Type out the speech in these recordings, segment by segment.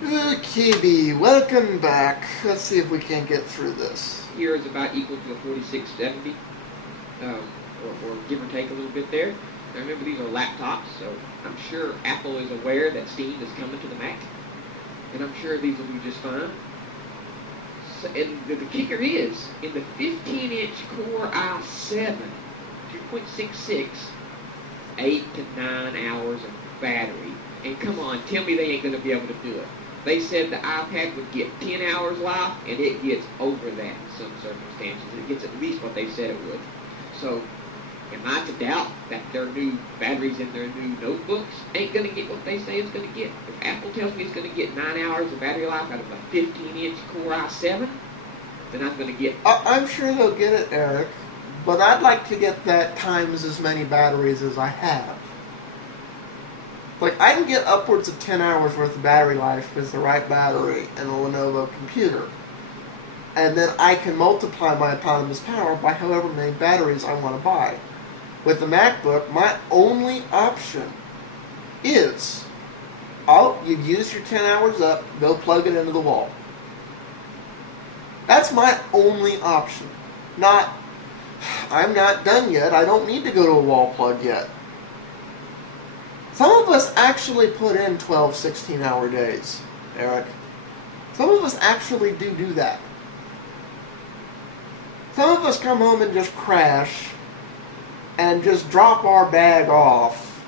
KB, welcome back. Let's see if we can get through this. Here is about equal to a 4670, or give or take a little bit there. Now remember, these are laptops, so I'm sure Apple is aware that Steam is coming to the Mac, and I'm sure these will do just fine. So, and the kicker is, in the 15-inch Core i7, 2.66, 8 to 9 hours of battery. And come on, tell me they ain't going to be able to do it. They said the iPad would get 10 hours life, and it gets over that in some circumstances. It gets at least what they said it would. So, am I to doubt that their new batteries in their new notebooks ain't going to get what they say it's going to get? If Apple tells me it's going to get 9 hours of battery life out of a 15-inch Core i7, then I'm going to get... I'm sure they'll get it, Eric, but I'd like to get that times as many batteries as I have. Like, I can get upwards of 10 hours worth of battery life with the right battery and a Lenovo computer. And then I can multiply my autonomous power by however many batteries I want to buy. With the MacBook, my only option is, you've used your 10 hours up, go plug it into the wall. That's my only option. Not, I'm not done yet, I don't need to go to a wall plug yet. Some of us actually put in 12, 16-hour days, Eric. Some of us actually do that. Some of us come home and just crash and just drop our bag off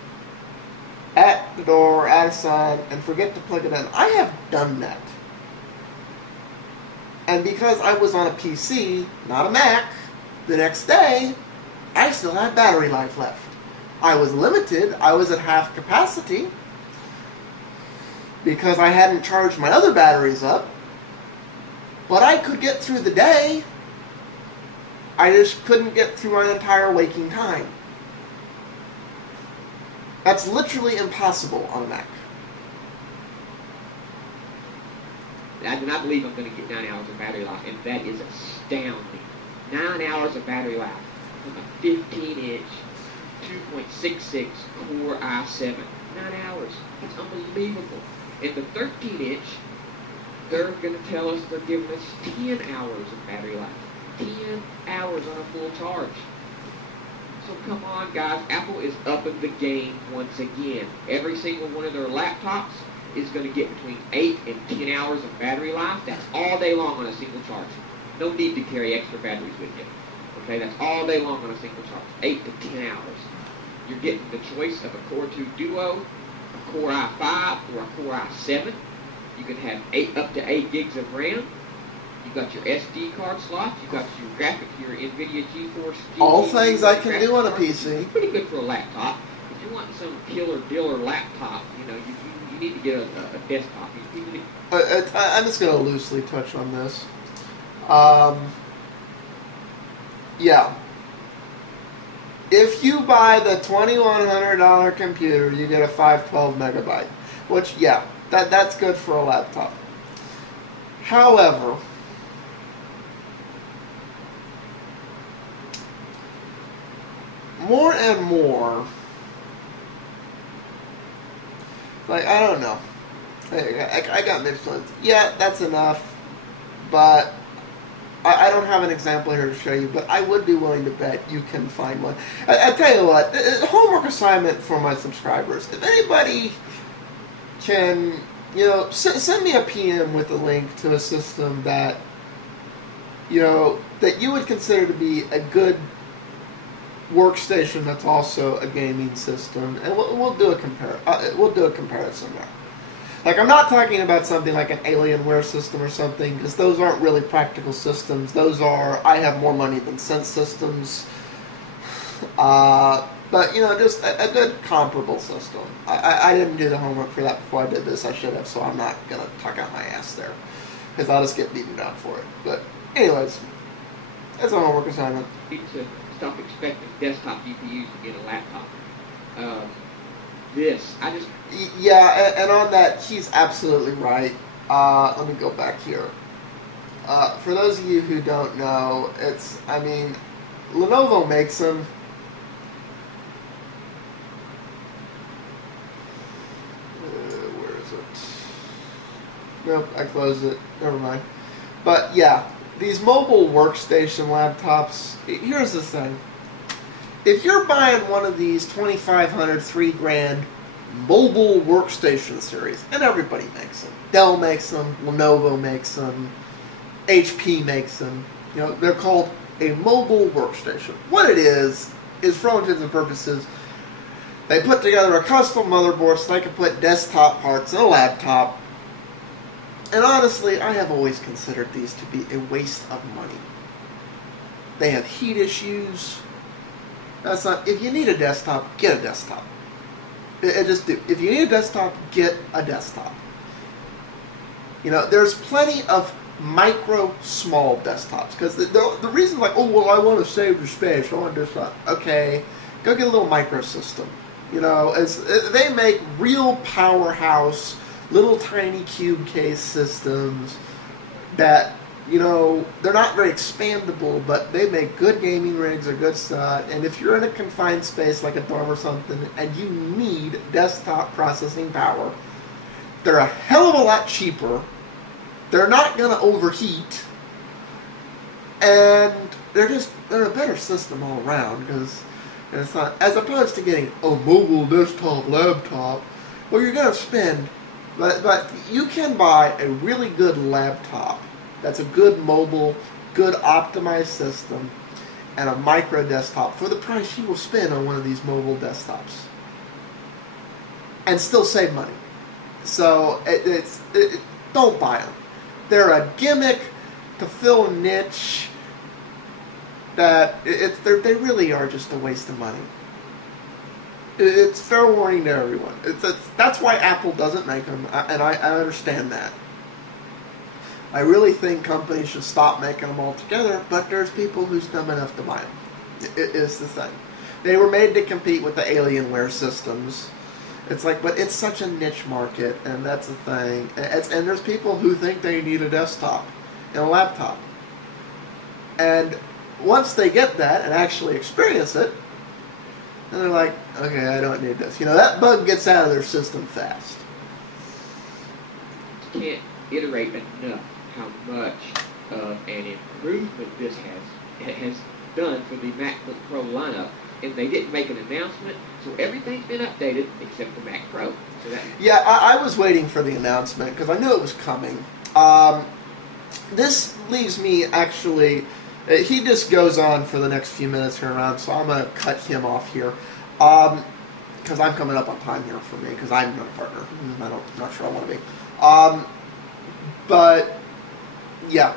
at the door, at a sign, and forget to plug it in. I have done that. And because I was on a PC, not a Mac, the next day, I still had battery life left. I was limited. I was at half capacity because I hadn't charged my other batteries up. But I could get through the day. I just couldn't get through my entire waking time. That's literally impossible on a Mac. I do not believe I'm going to get 9 hours of battery life, and that is astounding. 9 hours of battery life from a 15-inch 2.66 Core i7. 9 hours. That's unbelievable. And the 13-inch, they're going to tell us they're giving us 10 hours of battery life. 10 hours on a full charge. So come on, guys. Apple is upping the game once again. Every single one of their laptops is going to get between 8 and 10 hours of battery life. That's all day long on a single charge. No need to carry extra batteries with you. Okay, that's all day long on a single charge. 8 to 10 hours. You're getting the choice of a Core 2 Duo, a Core i5, or a Core i7. You can have up to 8 gigs of RAM. You've got your SD card slots. You've got your NVIDIA GeForce GPU. All things I can do on a PC. Pretty good for a laptop. If you want some killer diller laptop, you need to get a desktop. I'm just going to loosely touch on this. Yeah. If you buy the $2,100 computer, you get a 512 megabyte. Which, yeah, that's good for a laptop. However, more and more, like, I don't know. I got mixed feelings. Yeah, that's enough, but I don't have an example here to show you, but I would be willing to bet you can find one. I tell you what, homework assignment for my subscribers. If anybody can, send me a PM with a link to a system that, that you would consider to be a good workstation that's also a gaming system, and we'll do a comparison there. Like, I'm not talking about something like an Alienware system or something, because those aren't really practical systems. Those are, I have more money than sense systems. But, just a good comparable system. I didn't do the homework for that before I did this. I should have, so I'm not going to talk out my ass there, because I'll just get beaten down for it. But, anyways, that's a homework assignment. You need to stop expecting desktop GPUs to get a laptop. Yeah, and on that, he's absolutely right. Let me go back here. For those of you who don't know, Lenovo makes them. Where is it? Nope, I closed it. Never mind. But yeah, these mobile workstation laptops, here's the thing. If you're buying one of these $2,500, $3,000 mobile workstation series, and everybody makes them. Dell makes them, Lenovo makes them, HP makes them. You know, they're called a mobile workstation. What it is for all intents and purposes, they put together a custom motherboard so they can put desktop parts in a laptop. And honestly, I have always considered these to be a waste of money. They have heat issues. That's not. If you need a desktop, get a desktop. Just do. If you need a desktop, get a desktop. You know, there's plenty of micro small desktops because the reason, like, oh well, I want to save the space, I want a desktop. Okay, go get a little micro system. You know, they make real powerhouse little tiny cube case systems that, you know, they're not very expandable, but they make good gaming rigs or good stuff. And if you're in a confined space like a dorm or something and you need desktop processing power, they're a hell of a lot cheaper. They're not going to overheat. And they're a better system all around because it's not, as opposed to getting a mobile desktop laptop, well, you're going to spend, but you can buy a really good laptop that's a good mobile, good optimized system, and a micro desktop for the price you will spend on one of these mobile desktops, and still save money. So don't buy them. They're a gimmick to fill a niche. They really are just a waste of money. It's fair warning to everyone. That's why Apple doesn't make them, and I understand that. I really think companies should stop making them altogether, but there's people who's dumb enough to buy them. It is the thing. They were made to compete with the Alienware systems. It's like, but it's such a niche market, and that's the thing. And there's people who think they need a desktop and a laptop. And once they get that and actually experience it, then they're like, okay, I don't need this. You know, that bug gets out of their system fast. Can't iterate enough how much of an improvement this has done for the MacBook Pro lineup. And they didn't make an announcement, so everything's been updated except for Mac Pro. So yeah, I was waiting for the announcement because I knew it was coming. This leaves me actually. He just goes on for the next few minutes here around, so I'm going to cut him off here. Because I'm coming up on time here for me, because I'm not a partner. I'm not sure I want to be. But, yeah.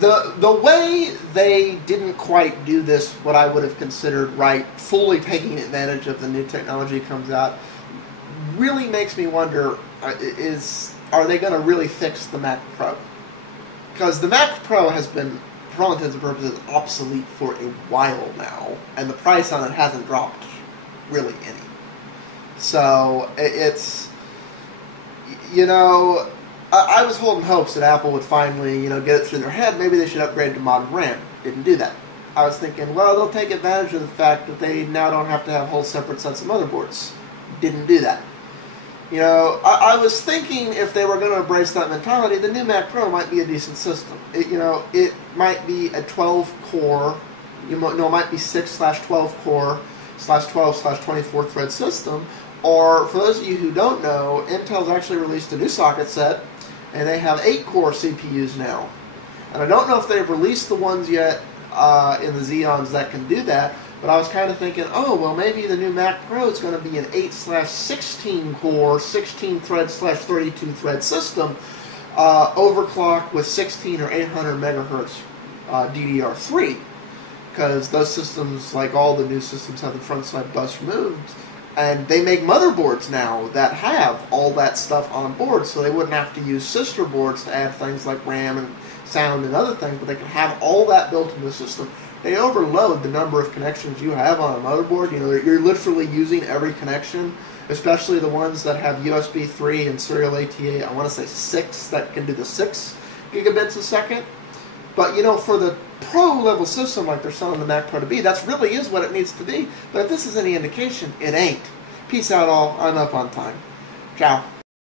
The way they didn't quite do this, what I would have considered right, fully taking advantage of the new technology comes out, really makes me wonder, are they going to really fix the Mac Pro? Because the Mac Pro has been, for all intents and purposes, obsolete for a while now, and the price on it hasn't dropped really any. So it's, you know, I was holding hopes that Apple would finally, you know, get it through their head. Maybe they should upgrade to modern RAM. Didn't do that. I was thinking, well, they'll take advantage of the fact that they now don't have to have whole separate sets of motherboards. Didn't do that. You know, I was thinking if they were going to embrace that mentality, the new Mac Pro might be a decent system. It might be a 12-core, it might be 6/12 core/12/24 thread system. Or, for those of you who don't know, Intel's actually released a new socket set, and they have 8-core CPUs now. And I don't know if they've released the ones yet in the Xeons that can do that, but I was kind of thinking, oh, well, maybe the new Mac Pro is going to be an 8/16 core, 16 thread/32 thread system, overclocked with 16 or 800 megahertz DDR3, because those systems, like all the new systems, have the front side bus removed, and they make motherboards now that have all that stuff on board, so they wouldn't have to use sister boards to add things like RAM and sound and other things, but they can have all that built into the system. They overload the number of connections you have on a motherboard. You know, you're literally using every connection, especially the ones that have USB 3 and serial ATA, I want to say 6, that can do the 6 gigabits a second. But, you know, for the pro-level system like they're selling the Mac Pro to be, that really is what it needs to be. But if this is any indication, it ain't. Peace out all. I'm up on time. Ciao.